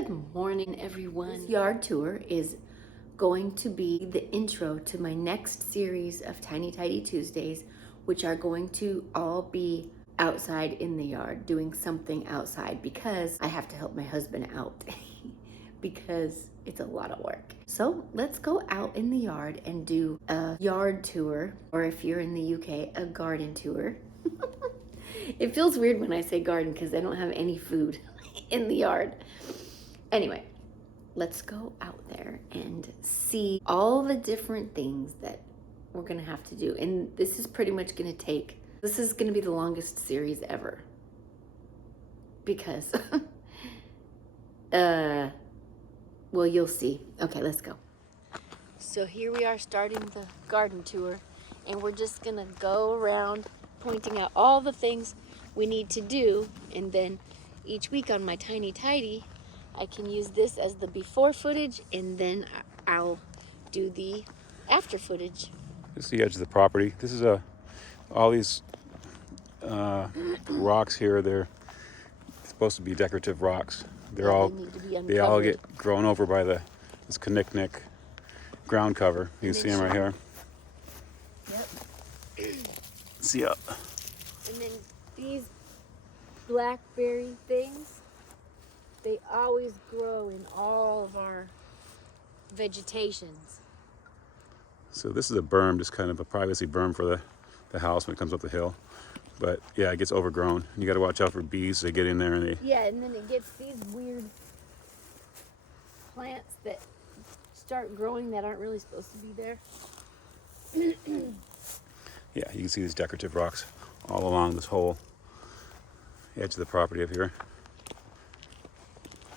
Good morning, everyone. This yard tour is going to be the intro to my next series of Tiny Tidy Tuesdays, which are going to all be outside in the yard, doing something outside because I have to help my husband out because it's a lot of work. So let's go out in the yard and do a yard tour, or if you're in the UK, a garden tour. It feels weird when I say garden because I don't have any food in the yard. Anyway, let's go out there and see all the different things that we're gonna have to do. And this is pretty much gonna take, this is gonna be the longest series ever. Because, well, you'll see. Okay, let's go. So here we are starting the garden tour, and we're just gonna go around pointing out all the things we need to do, and then each week on my Tiny Tidy, I can use this as the before footage, and then I'll do the after footage. This is the edge of the property. This is all these rocks here. They're supposed to be decorative rocks. They all get grown over by this knick ground cover. You can see them right here. Yep. See ya. And then these blackberry things, they always grow in all of our vegetations. So this is a berm, just kind of a privacy berm for the house when it comes up the hill. But yeah, it gets overgrown. You got to watch out for bees. They get in there and they... Yeah, and then it gets these weird plants that start growing that aren't really supposed to be there. Yeah, you can see these decorative rocks all along this whole edge of the property up here.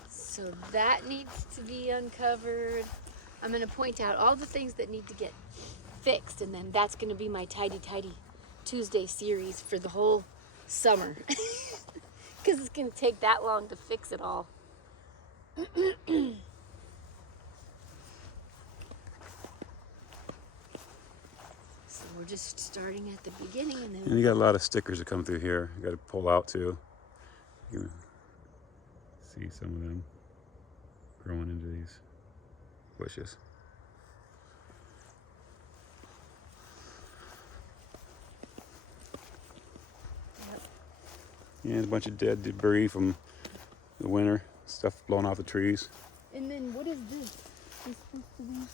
So that needs to be uncovered. I'm going to point out all the things that need to get fixed, and then that's going to be my Tidy Tuesday series for the whole summer. Because it's going to take that long to fix it all. So we're just starting at the beginning, and then... And you got a lot of stickers that come through here. You got to pull out too. You can see some of them growing into these bushes. Yep. And a bunch of dead debris from the winter, stuff blown off the trees. And then what is this? This supposed to be...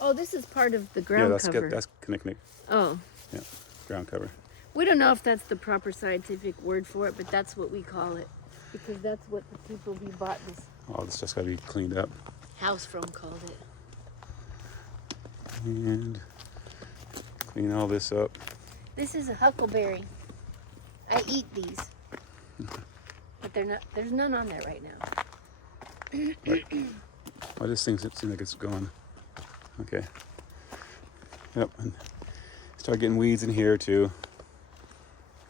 Oh, this is part of the ground cover. Yeah, that's knick. Oh. Yeah, ground cover. We don't know if that's the proper scientific word for it, but that's what we call it. Because that's what the people we bought this All this stuff's got to be cleaned up. house from called it. And clean all this up. This is a huckleberry. I eat these. But there's none on there right now. Right. Oh, this thing seems like it's going. Okay. Yep. And start getting weeds in here too.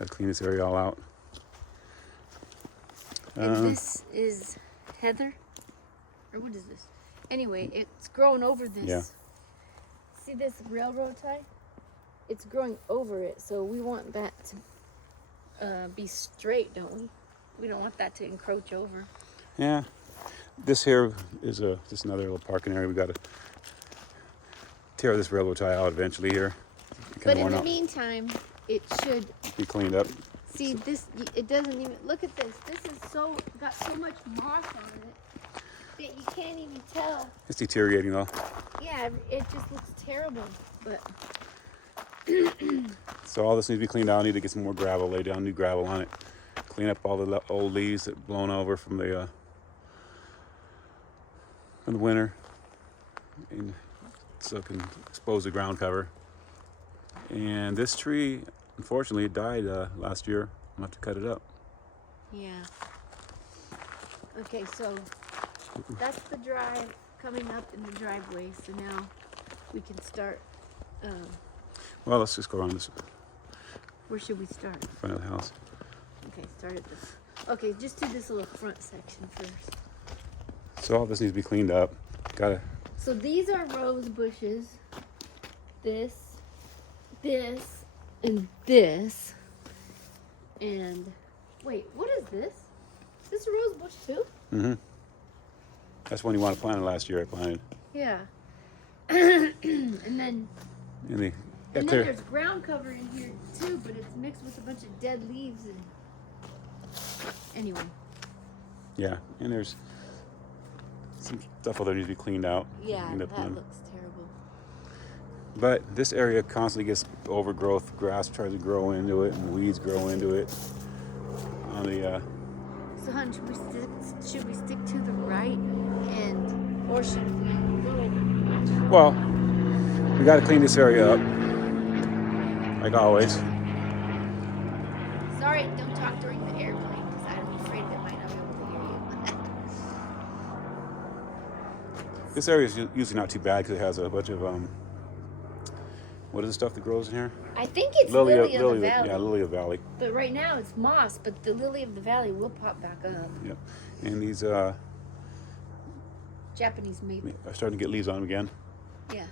Got to clean this area all out. And this is heather? Or what is this? Anyway, it's growing over this. Yeah. See this railroad tie? It's growing over it, so we want that to be straight, don't we? We don't want that to encroach over. Yeah. This here is just another little parking area. We got to tear this railroad tie out eventually here. But in the meantime, it should be cleaned up. See this, it doesn't even, look at this. This is got so much moss on it that you can't even tell. It's deteriorating though. Yeah, it just looks terrible, but. So all this needs to be cleaned out. I need to get some more gravel, lay down new gravel on it. Clean up all the old leaves that blown over from the winter. And so it can expose the ground cover. And this tree, unfortunately, it died last year. I'm going to have to cut it up. Yeah. Okay, so that's the drive coming up in the driveway. So now we can start. Well, let's just go around this. Where should we start? Front of the house. Okay, start at this. Okay, just do this little front section first. So all this needs to be cleaned up. So these are rose bushes. This, and this. And wait, what is this? Is this a rose bush too? Mm-hmm. That's one you want to plant last year. I planted. Yeah. and then And they and then there's ground cover in here too, but it's mixed with a bunch of dead leaves and anyway. Yeah, and there's some stuff over there needs to be cleaned out. Yeah, Cleaned up that and- looks terrible. But this area constantly gets overgrowth. Grass tries to grow into it, and weeds grow into it. On the So, hon, should we stick to the right and or should we go ahead? well, we got to clean this area up, like always. Sorry, don't talk during the airplane because I'm afraid they might not be able to hear you. This area is usually not too bad because it has a bunch of what is the stuff that grows in here? I think it's lily of the valley. Yeah, lily of the valley. But right now it's moss, but the lily of the valley will pop back up. Yep. And these Japanese maple. are starting to get leaves on them again. Yeah,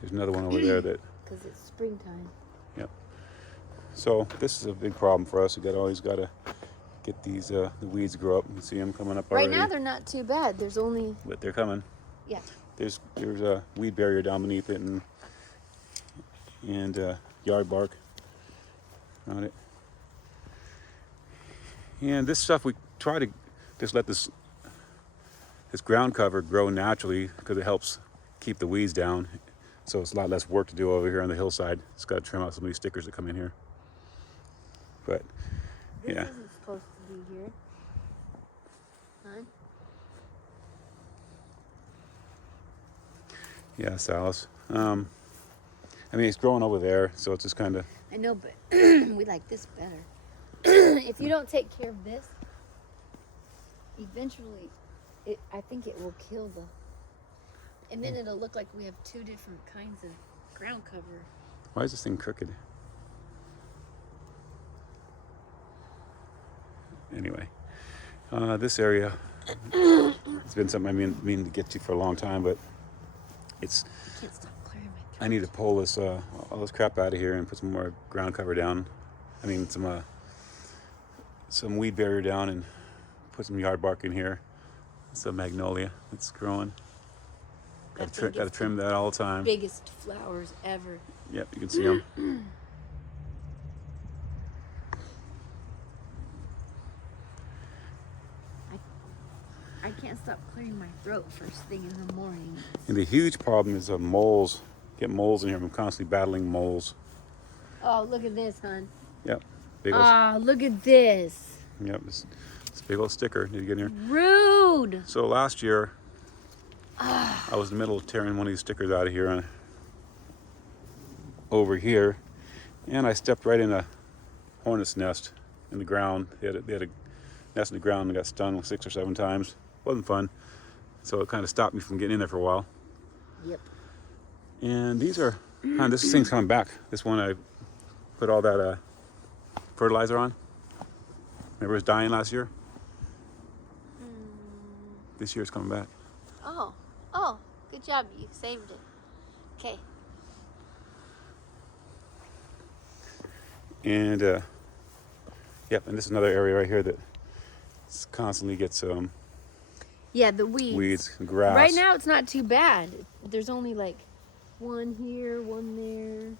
There's another one over there that. because it's springtime. Yep. So this is a big problem for us. We always got to get these the weeds to grow up. You can see them coming up already. Right now they're not too bad. There's only But they're coming. yeah. There's a weed barrier down beneath it and yard bark on it. And this stuff we try to just let this ground cover grow naturally because it helps keep the weeds down. So it's a lot less work to do over here on the hillside. It's got to trim out some of these stickers that come in here. But This yeah, isn't supposed to be here. Huh? yeah, Azaleas. I mean, it's growing over there, so it's just kind of. I know, but we like this better. If you don't take care of this, eventually, I think it will kill the. And then it'll look like we have two different kinds of ground cover. Why is this thing crooked? Anyway, this area, it's been something I mean to get to for a long time, but it's. I can't stop clearing my throat. I need to pull this all this crap out of here and put some more ground cover down. I mean some weed barrier down and put some yard bark in here. It's a magnolia that's growing. Got to trim that all the time. Biggest flowers ever. Yep, you can see them. I can't stop clearing my throat first thing in the morning. And the huge problem is moles. Get moles in here. I'm constantly battling moles. Oh, look at this, hon. Yep. Big old, Ah, look at this. yep. This big old sticker. Need to get in here. Rude. So last year, I was in the middle of tearing one of these stickers out of here over here, and I stepped right in a hornet's nest in the ground. They had a nest in the ground and got stung 6 or 7 times. Wasn't fun. So it kind of stopped me from getting in there for a while. Yep. And these are, this thing's coming back. This one I put all that fertilizer on. Remember it was dying last year? This year it's coming back. Oh, good job. You saved it. Okay. And yep, and this is another area right here that constantly gets Yeah, the weeds. weeds, grass. Right now it's not too bad. There's only like one here, one there.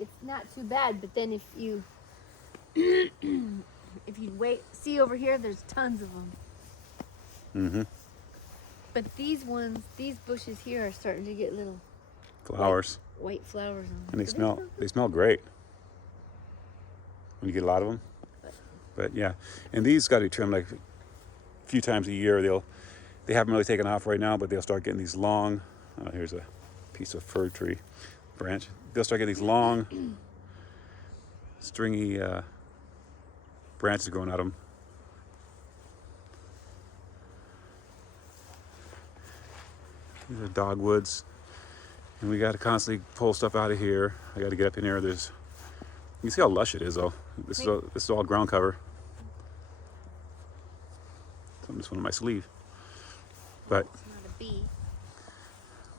It's not too bad, but then if you see over here, there's tons of them. Mm-hmm. But these bushes here are starting to get little Flowers. white flowers on them. And they Do smell great when you get a lot of them. But yeah, and these got to be trimmed like a few times a year. They haven't really taken off right now, but they'll start getting these long. Here's a piece of fir tree branch. They'll start getting these long, stringy branches growing out of them. These are dogwoods, and we got to constantly pull stuff out of here. I got to get up in here. You can see how lush it is, though. This is all ground cover. So I'm just one on my sleeve, but It's not a bee.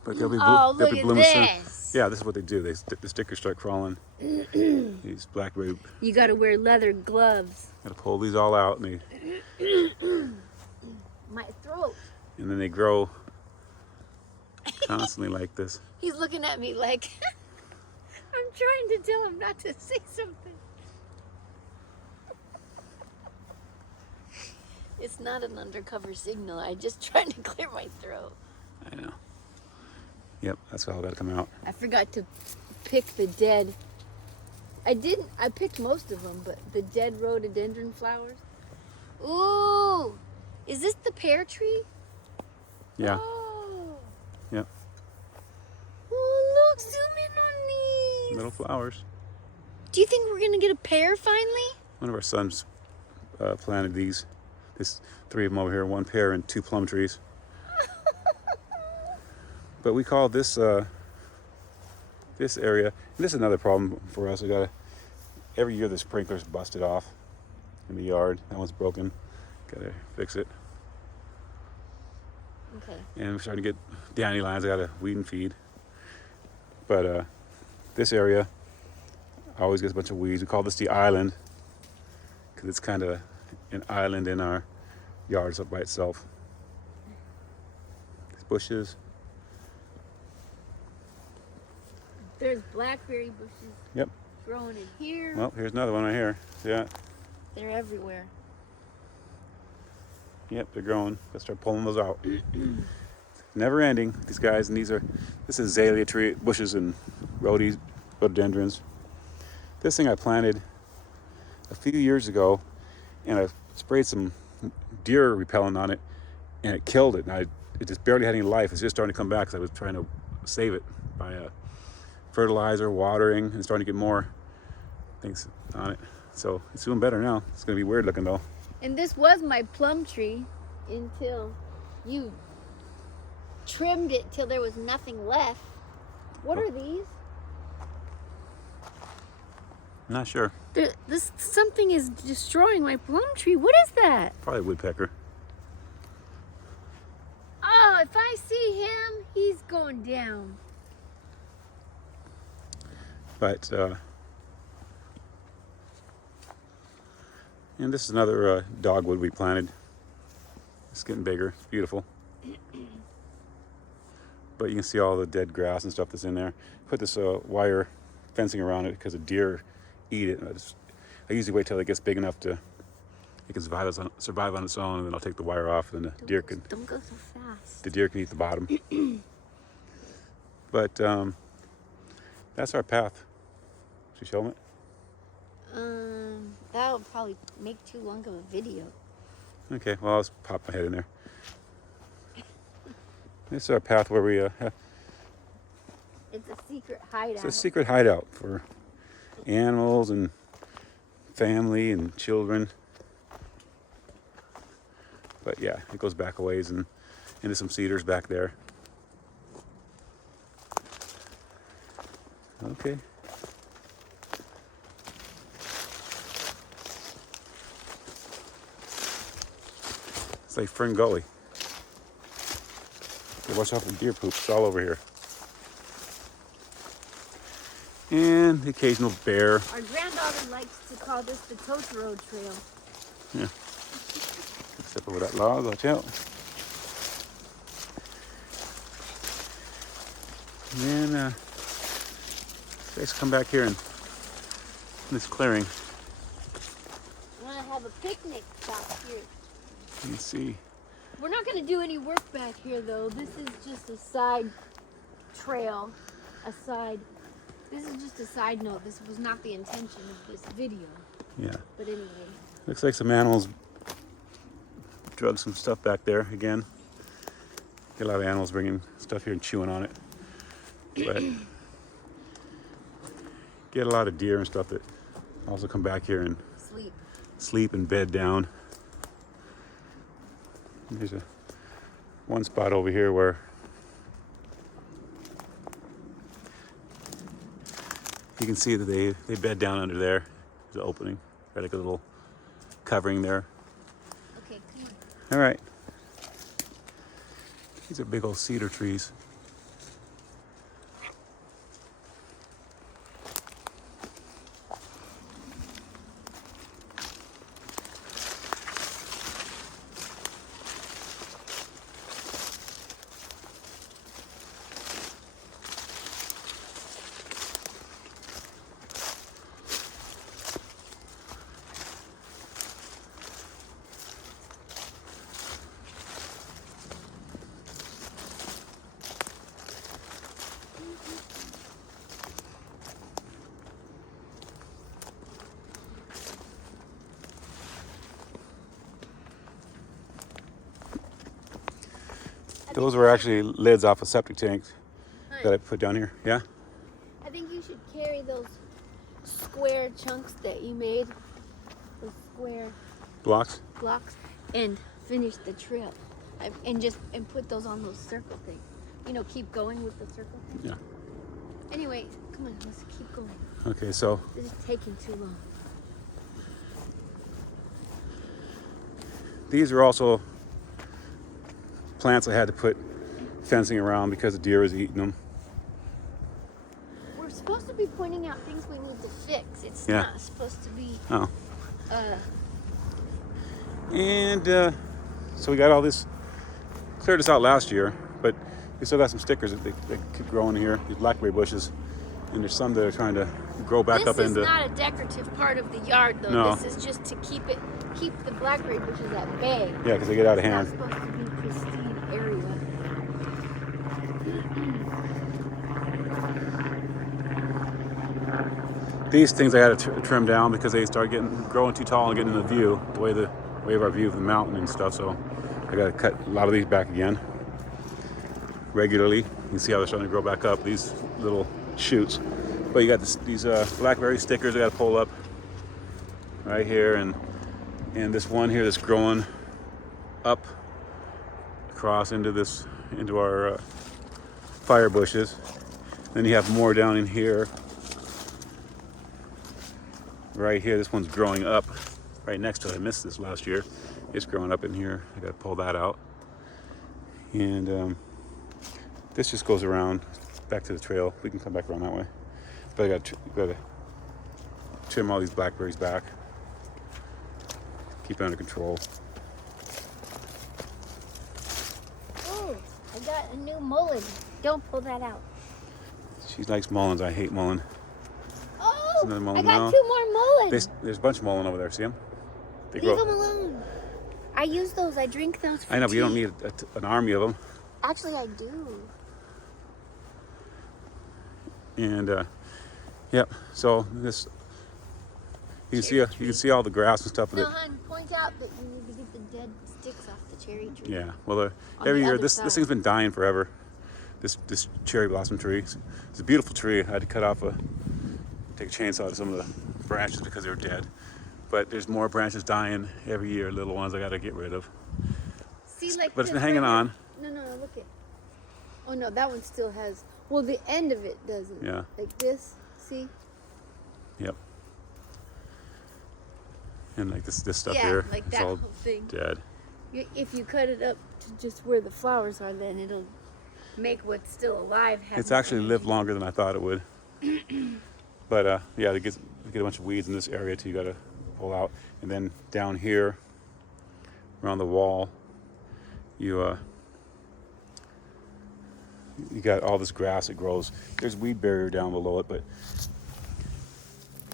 they'll be Oh, they'll look be at blooming soon. this. Yeah, this is what they do. The stickers start crawling. These blackberry. You got to wear leather gloves. Got to pull these all out, and My throat. and then they grow constantly like this. He's looking at me like I'm trying to tell him not to say something. It's not an undercover signal. I'm just trying to clear my throat. I know. Yep, that's all got to come out. I forgot to pick the dead. I picked most of them, but the dead rhododendron flowers. Ooh, is this the pear tree? Yeah. Oh. Yep. Oh, look, zoom in on these. Little flowers. Do you think we're gonna get a pear finally? One of our sons planted these. There's 3 of them over here, 1 pear and 2 plum trees. But we call this this area, and this is another problem for us. Every year the sprinkler's busted off in the yard. That one's broken. Gotta fix it. Okay. And we're starting to get dandelions. I gotta weed and feed. But this area always gets a bunch of weeds. We call this the island because it's kind of an island in our yard. It's up by itself. These bushes. There's blackberry bushes. Yep. Growing in here. Well, here's another one right here. Yeah. They're everywhere. Yep, they're growing. Let's start pulling those out. Never ending, these guys, and this is azalea tree bushes and rhododendrons. This thing I planted a few years ago, and I sprayed some deer repellent on it, and it killed it. And it just barely had any life. It's just starting to come back because I was trying to save it by fertilizer, watering, and starting to get more things on it. So it's doing better now. It's gonna be weird looking though. And this was my plum tree until you trimmed it till there was nothing left. What are these? I'm not sure. Something is destroying my plum tree. What is that? Probably a woodpecker. Oh, if I see him, he's going down. But and this is another dogwood we planted. It's getting bigger. It's beautiful. But you can see all the dead grass and stuff that's in there. Put this wire fencing around it because the deer eat it. I usually wait till it gets big enough to it can survive on its own, and then I'll take the wire off, and then the deer can. Don't go so fast. The deer can eat the bottom. But that's our path. Should you show them it? That would probably make too long of a video. Okay, well, I'll just pop my head in there. This is our path where we It's a secret hideout. it's a secret hideout for animals and family and children. But yeah, it goes back a ways and into some cedars back there. Okay. It's like Fern Gully. Okay, watch out for deer poop. It's all over here. And the occasional bear. Our granddaughter likes to call this the Totoro Trail. Yeah. Step over that log, watch out. And then let's come back here in this clearing. I want to have a picnic back here. You can see. We're not going to do any work back here, though. This is just a side trail. This is just a side note. This was not the intention of this video. Yeah. But anyway. Looks like some animals drug some stuff back there again. Get a lot of animals bringing stuff here and chewing on it. But get a lot of deer and stuff that also come back here and sleep and bed down. There's one spot over here where you can see that they bed down under there. There's an opening, right, like a little covering there. Okay, come on. All right. These are big old cedar trees. Those were actually lids off a septic tank that I put down here. Yeah? I think you should carry those square chunks that you made, those square Blocks? and finish the trail. And put those on those circle things. You know, keep going with the circle thing. Yeah. Anyway, come on, let's keep going. Okay, so This is taking too long. these are also plants I had to put fencing around because the deer is eating them. We're supposed to be pointing out things we need to fix. It's Yeah. not supposed to be. Oh. And so we got all this, cleared this out last year, but we still got some stickers that they keep growing here, these blackberry bushes. And there's some that are trying to grow back up into. This is not a decorative part of the yard, though. No. This is just to keep the blackberry bushes at bay. Yeah, because they get out of It's hand. not supposed to be pristine area. These things I had to trim down because they start growing too tall and getting in the view, the way of our view of the mountain and stuff. So I got to cut a lot of these back again regularly. You can see how they're starting to grow back up, these little shoots. But you got these blackberry stickers I got to pull up right here, and this one here that's growing up across into our fire bushes. Then you have more down in here. Right here, this one's growing up right next to it. I missed this last year. It's growing up in here. I gotta pull that out. And this just goes around back to the trail. We can come back around that way. But I gotta trim all these blackberries back. Keep it under control. Oh, I got a new mullen. Don't pull that out. She likes mullins. I hate mullen. Oh, Another mullen I got now. 2 more mullins. There's a bunch of mullen over there. See them? They Leave grow. them alone. I use those. I drink those for I know, but you don't tea. need an army of them. Actually, I do. And yep. So this, you can see all the grass and stuff. No, hon, point out that you need to get the dead sticks off the cherry tree. Yeah. Well, On every the year other this side. thing's been dying forever. This cherry blossom tree. It's a beautiful tree. I had to cut off take a chainsaw to some of the branches because they were dead. But there's more branches dying every year. Little ones I got to get rid of. See, like But it's this been hanging right on. here. No, look at. Oh no, that one still has. Well, the end of it doesn't. Yeah. Like this. See? Yep. And like this stuff Yeah, here, like it's that all whole thing. dead. If you cut it up to just where the flowers are, then it'll make what's still alive have. It's more actually energy. lived longer than I thought it would. But yeah, to get a bunch of weeds in this area too, you got to pull out. And then down here, around the wall, you got all this grass that grows. There's weed barrier down below it, but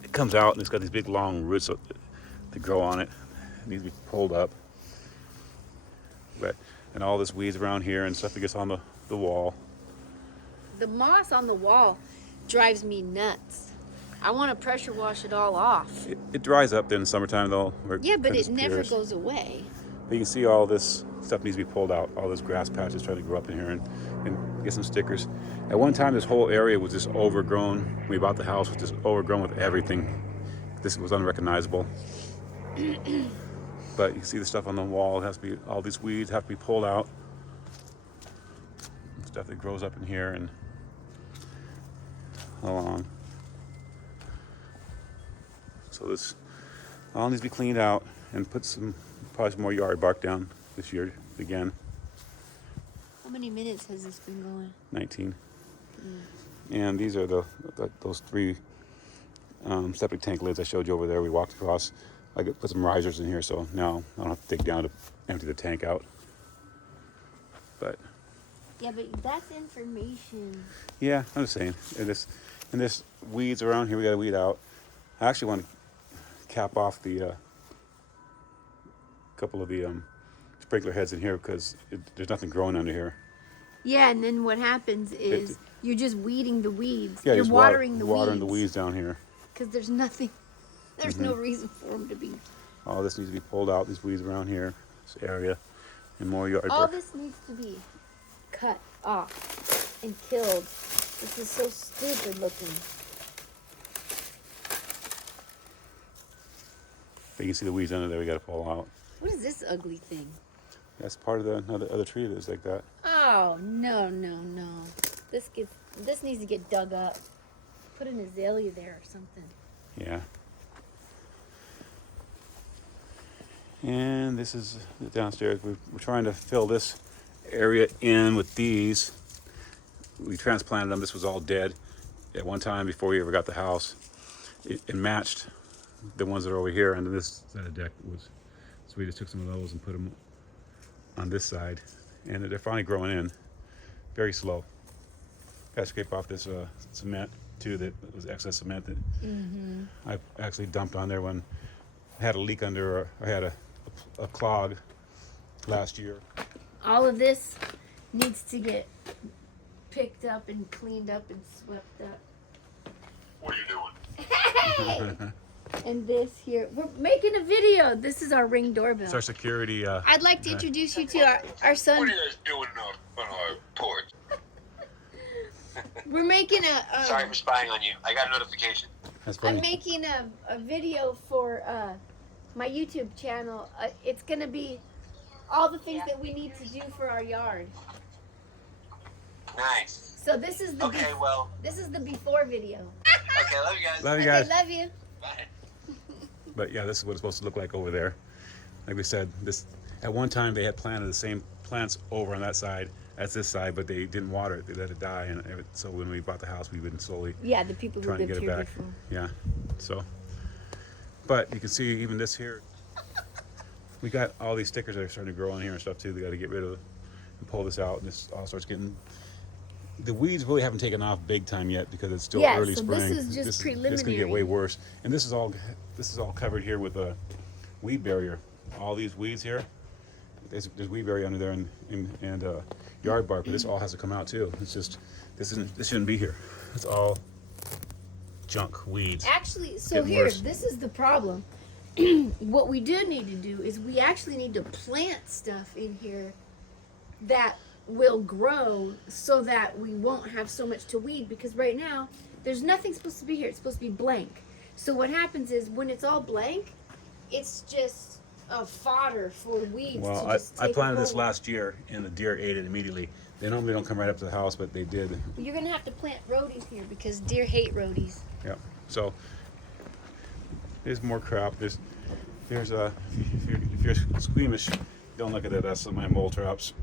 it comes out and it's got these big long roots that grow on it. It needs to be pulled up. And all this weeds around here and stuff that gets on the wall. The moss on the wall drives me nuts. I want to pressure wash it all off. It dries up then in summertime though. Where Yeah, but it never disappears. goes away. But you can see all this stuff needs to be pulled out. All those grass patches trying to grow up in here and get some stickers. At one time, this whole area was just overgrown. When we bought the house, it was just overgrown with everything. This was unrecognizable. But you see the stuff on the wall. It has to be, all these weeds have to be pulled out. Stuff that grows up in here and along. So this all needs to be cleaned out and put probably some more yard bark down this year again. How many minutes has this been going? 19. And these are those 3 septic tank lids I showed you over there. We walked across. I could put some risers in here, so now I don't have to dig down to empty the tank out. But Yeah, but that's information. yeah, I'm just saying. And this weeds around here, we got to weed out. I actually want to cap off the couple of the sprinkler heads in here because there's nothing growing under here. Yeah, and then what happens is you're just weeding the weeds. Yeah, you're just watering watering the weeds down here. Because there's nothing. There's no reason for them to be. All this needs to be pulled out. These weeds around here, this area, and more yard All bark. this needs to be cut off and killed. This is so stupid looking. But you can see the weeds under there. We got to pull out. What is this ugly thing? That's part of the other tree that is like that. Oh, no. This needs to get dug up. Put an azalea there or something. Yeah. And this is downstairs. We're trying to fill this area in with these. We transplanted them. This was all dead at one time before we ever got the house. It matched the ones that are over here, and then this side of the deck was. So we just took some of those and put them on this side, and they're finally growing in. Very slow. Got to scrape off this cement too. That was excess cement that I actually dumped on there when I had a leak under, or I had a clog last year. All of this needs to get picked up and cleaned up and swept up. What are you doing? Hey! And this here, we're making a video. This is our Ring doorbell. It's our security. I'd like to introduce you to our What son. are you guys doing on our porch? We're making a. Sorry for spying on you. I got a notification. That's funny. I'm making a video for my YouTube channel. It's gonna be all the things that we need to do for our yard. Nice. So this is the Okay, well. this is the before video. Okay, love you guys. Love you guys. Okay, love you. Bye. But yeah, this is what it's supposed to look like over there. Like we said, this at one time they had planted the same plants over on that side as this side, but they didn't water it. They let it die, and so when we bought the house, we've been slowly Yeah, the people who trying to lived get it here back. before. Yeah. So, but you can see even this here. We got all these stickers that are starting to grow on here and stuff too. They got to get rid of and pull this out, and this all starts getting. The weeds really haven't taken off big time yet because it's still early so spring. this is just This is preliminary. gonna get way worse, and this is all covered here with a weed barrier. All these weeds here, there's weed barrier under there and yard bark, but this all has to come out too. It's just this shouldn't be here. It's all junk weeds. Actually, so Getting here, worse. this is the problem. What we do need to do is we actually need to plant stuff in here that will grow so that we won't have so much to weed, because right now there's nothing supposed to be here. It's supposed to be blank. So what happens is when it's all blank, it's just a fodder for weeds. Well, to just I take planted this hold. last year, and the deer ate it immediately. They normally don't come right up to the house, but they did. You're gonna have to plant roadies here because deer hate roadies. Yeah. So there's more crap. There's if you're squeamish, don't look at it. That's my mole traps.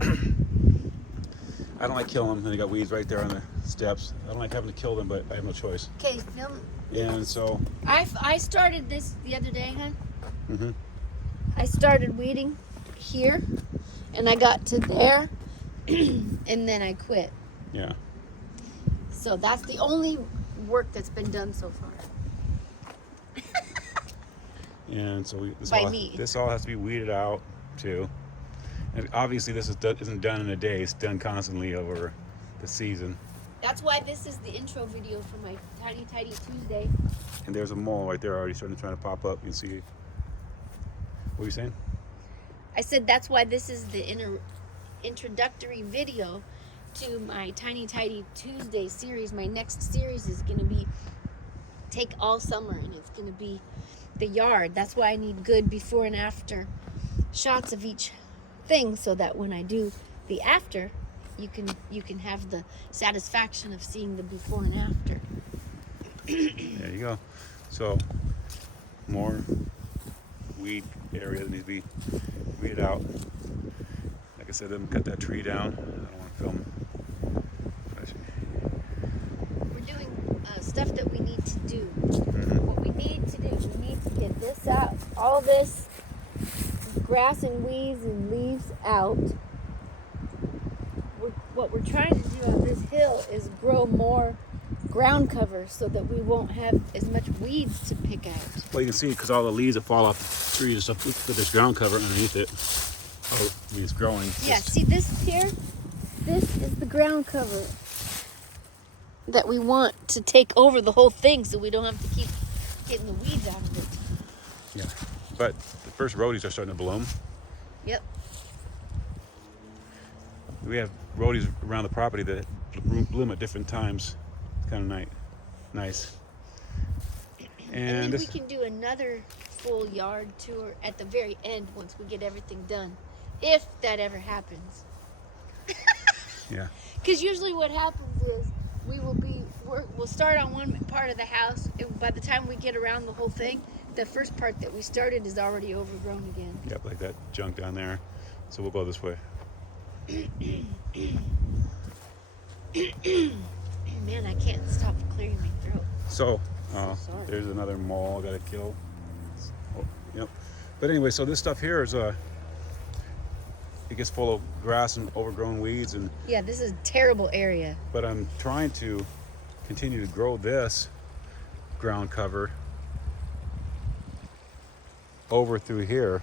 I don't like killing them. And they got weeds right there on the steps. I don't like having to kill them, but I have no choice. Okay, film. And so. I started this the other day, huh? Mhm. I started weeding here, and I got to there, and then I quit. Yeah. So that's the only work that's been done so far. And so By me. this all has to be weeded out too. And obviously, this isn't done in a day. It's done constantly over the season. That's why this is the intro video for my Tiny Tidy Tuesday. And there's a mole right there already starting to pop up. You can see. What are you saying? I said that's why this is the introductory video to my Tiny Tidy Tuesday series. My next series is going to be take all summer, and it's going to be the yard. That's why I need good before and after shots of each thing, so that when I do the after, you can have the satisfaction of seeing the before and after. There you go. So more weed area that needs to be weeded out. Like I said, I'm gonna cut that tree down. I don't want to film. We're doing stuff that we need to do. Mhm. What we need to do, we need to get this out, all this grass and weeds and leaves out. What we're trying to do on this hill is grow more ground cover so that we won't have as much weeds to pick out. Well, you can see because all the leaves that fall off the trees and stuff, but there's ground cover underneath it. Oh, I mean, it's growing. Yeah, see this here? This is the ground cover that we want to take over the whole thing so we don't have to keep getting the weeds out of it. Yeah. But the first roadies are starting to bloom. Yep. We have roadies around the property that bloom at different times. It's kind of nice. And then this, we can do another full yard tour at the very end once we get everything done, if that ever happens. yeah. Because usually what happens is we'll start on one part of the house, and by the time we get around the whole thing, the first part that we started is already overgrown again. Yep, like that junk down there. So we'll go this way. Man, I can't stop clearing my throat. So, sorry. there's another mole I gotta kill. Oh, yep. But anyway, so this stuff here is it gets full of grass and overgrown weeds, and Yeah, this is a terrible area. but I'm trying to continue to grow this ground cover over through here.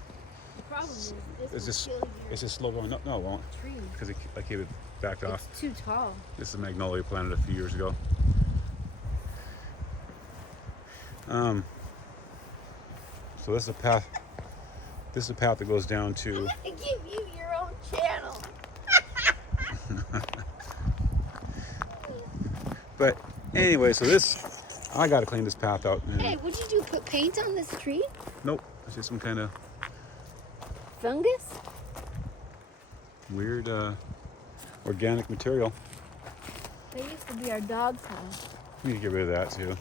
The problem is It's just kill it's just slow going. No, it won't, tree. because I keep it backed off. It's too tall. This is a magnolia planted a few years ago. So this is a path. This is a path that goes down to. I give you your own channel. But anyway, so I got to clean this path out. And Hey, what'd you do? Put paint on this tree? nope, it's just some kind of Fungus? weird organic material. That used to be our dog's house. We need to get rid of that too.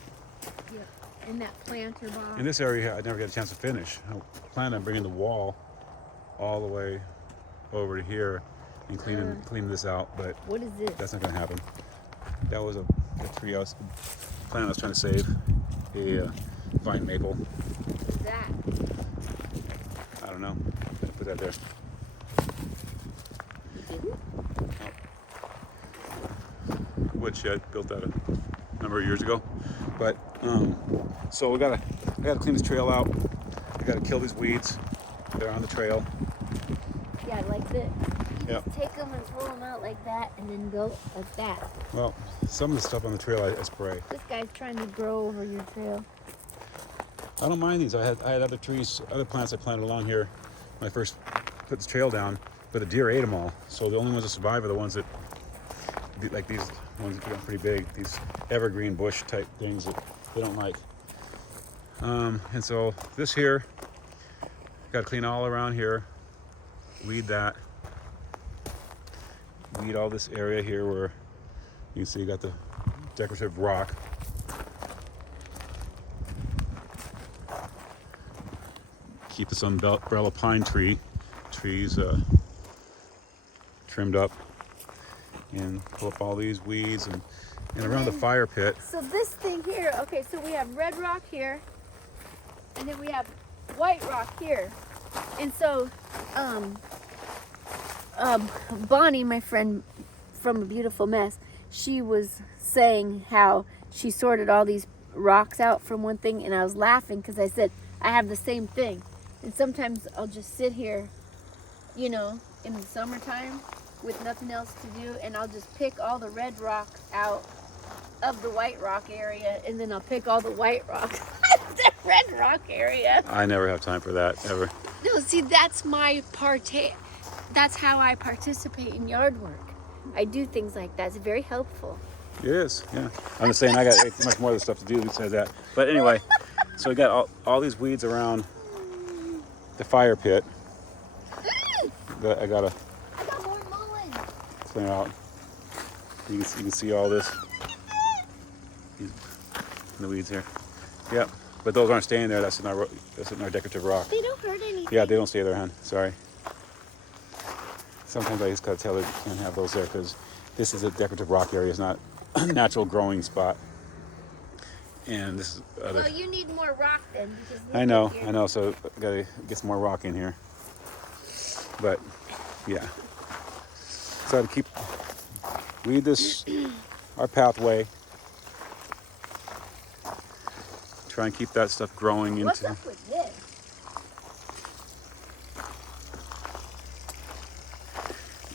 Yep. And that planter box. In this area, I never got a chance to finish. I planned on bringing the wall all the way over to here and cleaning this out, but What is this? that's not going to happen. That was a tree I was trying to save, a vine maple. What is that? I don't know. Put that there. You didn't? Woodshed, built that a number of years ago. But so I gotta clean this trail out. I gotta kill these weeds that are on the trail. Yeah, like this. Yep. Just take them and pull them out like that, and then go like that. Well, some of the stuff on the trail I spray. This guy's trying to grow over your trail. I don't mind these. I had other trees, other plants I planted along here when I first put the trail down, but the deer ate them all. So the only ones that survive are the ones that, like these ones that got pretty big, these evergreen bush type things that they don't like. And so this here, got to clean all around here, weed that, weed all this area here where you can see you got the decorative rock. Keep this umbrella pine trees trimmed up, and pull up all these weeds and around the fire pit. So this thing here, okay, so we have red rock here, and then we have white rock here. And so, Bonnie, my friend from A Beautiful Mess, she was saying how she sorted all these rocks out from one thing, and I was laughing because I said, I have the same thing. And sometimes I'll just sit here, you know, in the summertime with nothing else to do, and I'll just pick all the red rocks out of the white rock area, and then I'll pick all the white rocks out of the red rock area. I never have time for that, ever. No, see, that's my that's how I participate in yard work. I do things like that. It's very helpful. It is, yeah. I'm just saying I got much more other stuff to do besides that. But anyway, so we got all these weeds around the fire pit that I got more mullein. clean out. You can see all this. The weeds here. Yep. But those aren't staying there. That's in our decorative rock. They don't hurt anything. Yeah, they don't stay there, hon. Sorry. Sometimes I just gotta tell her you can't have those there because this is a decorative rock area. It's not a natural growing spot. And this is other. Well, you need more rock then. Because I know. So I gotta get some more rock in here. But yeah. So to weed this, our pathway. Try and keep that stuff growing into. What's up with this?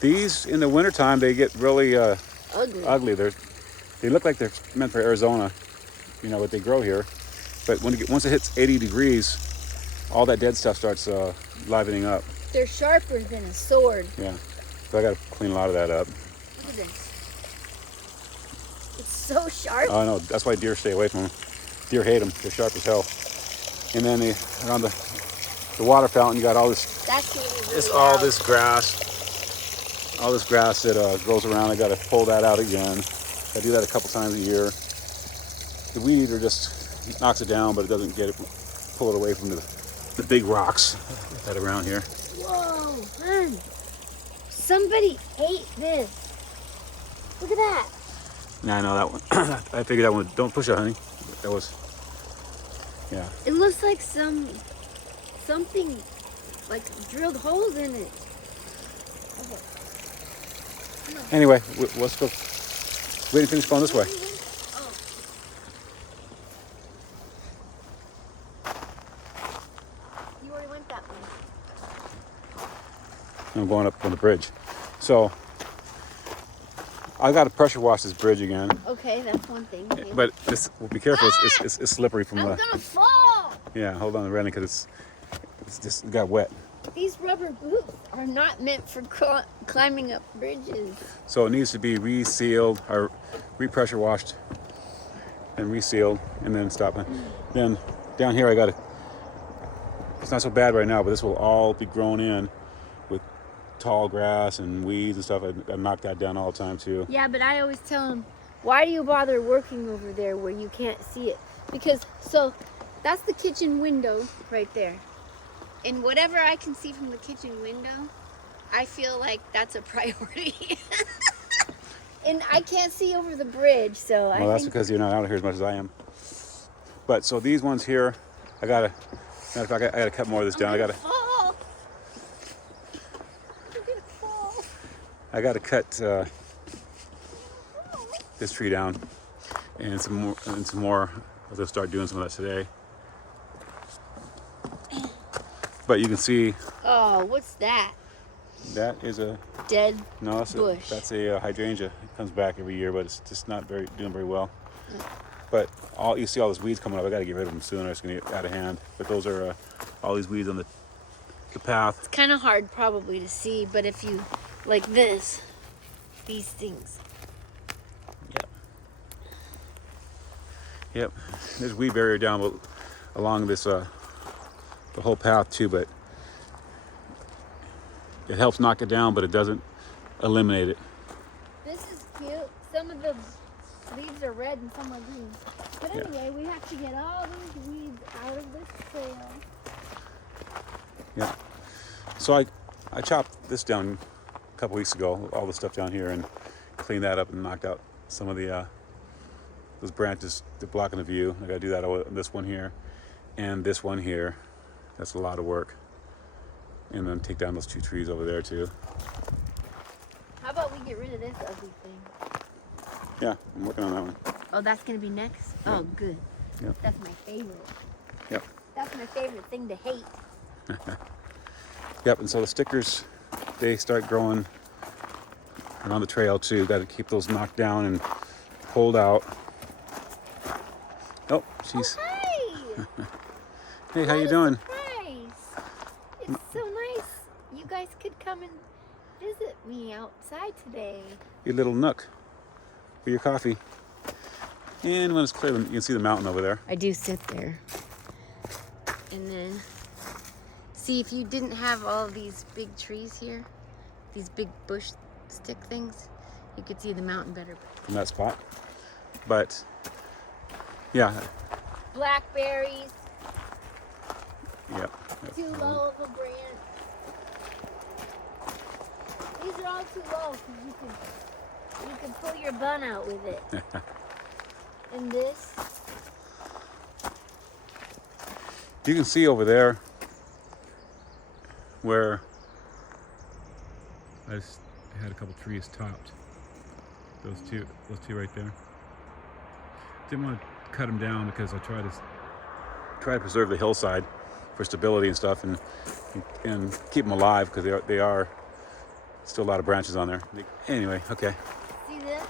These in the wintertime they get really ugly. They look like they're meant for Arizona, you know, what they grow here. But once it hits 80 degrees, all that dead stuff starts livening up. They're sharper than a sword. Yeah. So I got to clean a lot of that up. Look at this. It's so sharp. Oh no, that's why deer stay away from them. Deer hate them. They're sharp as hell. And then around the water fountain, you got all this. That's gonna be really All loud. this grass. All this grass that grows around. I got to pull that out again. I do that a couple times a year. The weed eater just knocks it down, but it doesn't pull it away from the big rocks that are around here. Whoa, man. Somebody ate this. Look at that. Nah, I know that one. I figured that one. Don't push it, honey. That was. Yeah. It looks like something like drilled holes in it. Anyway, let's go. Wait and finish going this way. Oh. You already went that way. I'm going up on the bridge. So I got to pressure wash this bridge again. Okay, that's one thing. Okay. But well, be careful. It's slippery from I'm the. gonna fall. Yeah, hold on, Rennie, because it's just it got wet. These rubber boots are not meant for climbing up bridges. So it needs to be resealed or repressure washed and resealed, and then stop. Then down here I got to. It's not so bad right now, but this will all be grown in with tall grass and weeds and stuff. I knock that down all the time too. Yeah, but I always tell them, why do you bother working over there where you can't see it? Because, so, that's the kitchen window right there. And whatever I can see from the kitchen window, I feel like that's a priority. And I can't see over the bridge, so Well, that's because you're not out here as much as I am. But so these ones here, matter of fact, I gotta cut more of this down. I'm gonna fall. I'm gonna fall. I gotta cut this tree down, and some more. I'll just start doing some of that today. But you can see Oh, what's that? that is a Dead no. bush. That's a hydrangea. It comes back every year, but it's just not doing very well. But you see all those weeds coming up. I got to get rid of them soon, or it's going to get out of hand. But those are all these weeds on the path. It's kind of hard probably to see, but if you, like this, these things. Yep. There's weed barrier down along this the whole path too, but it helps knock it down, but it doesn't eliminate it. This is cute. Some of the leaves are red and some are green. But Yeah. anyway, we have to get all these weeds out of this trail. Yeah. So I chopped this down a couple weeks ago, all the stuff down here, and cleaned that up and knocked out some of the those branches that are blocking the view. I got to do that on this one here and this one here. That's a lot of work. And then take down those two trees over there too. How about we get rid of this ugly thing? Yeah, I'm working on that one. Oh, that's going to be next? Oh, good. Yep. That's my favorite. Yep. That's my favorite thing to hate. Yep, and so the stickers, they start growing around the trail too. Got to keep those knocked down and pulled out. Oh, she's. Oh, hi! Hey, how you doing? Surprise! It's so nice. You guys could come and visit me outside today. Your little nook for your coffee. And when it's clear, you can see the mountain over there. I do sit there. And then, see, if you didn't have all of these big trees here, these big bush stick things, you could see the mountain better. From that spot. But, yeah. Blackberries, Yep. too low of a branch. These are all too low because you can pull your bun out with it. And this, You can see over there where I just had a couple trees topped. Those two right there. Didn't want to cut them down because I try to preserve the hillside for stability and stuff, and keep them alive because they are still a lot of branches on there. Anyway, okay. see this?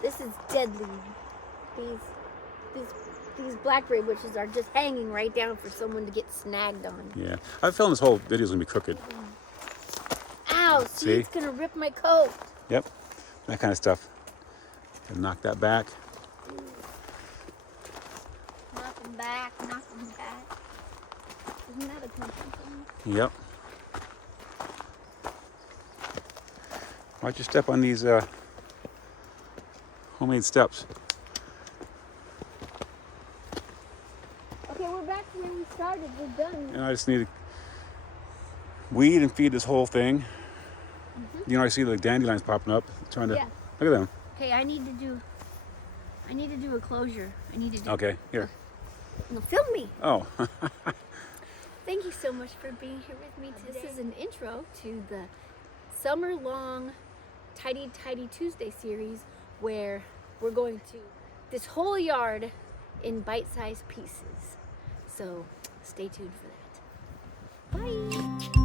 This is deadly. These blackberry bushes are just hanging right down for someone to get snagged on. Yeah, I have a feeling this whole video is gonna be crooked. Oh, see, See? it's gonna rip my coat. Yep, that kind of stuff. And knock that back. Knock them back, knock them back. Isn't that a country thing? Yep. Why'd you step on these homemade steps? Okay, we're back to where we started. We're done. And I just need to weed and feed this whole thing. You know, I see the dandelions popping up. Trying to Yeah. look at them. Okay, I need to do a closure. I need to do. Okay, here. No, film me. Oh, Thank you so much for being here with me today. This is an intro to the summer-long Tidy Tuesday series where we're going to this whole yard in bite-sized pieces. So stay tuned for that. Bye.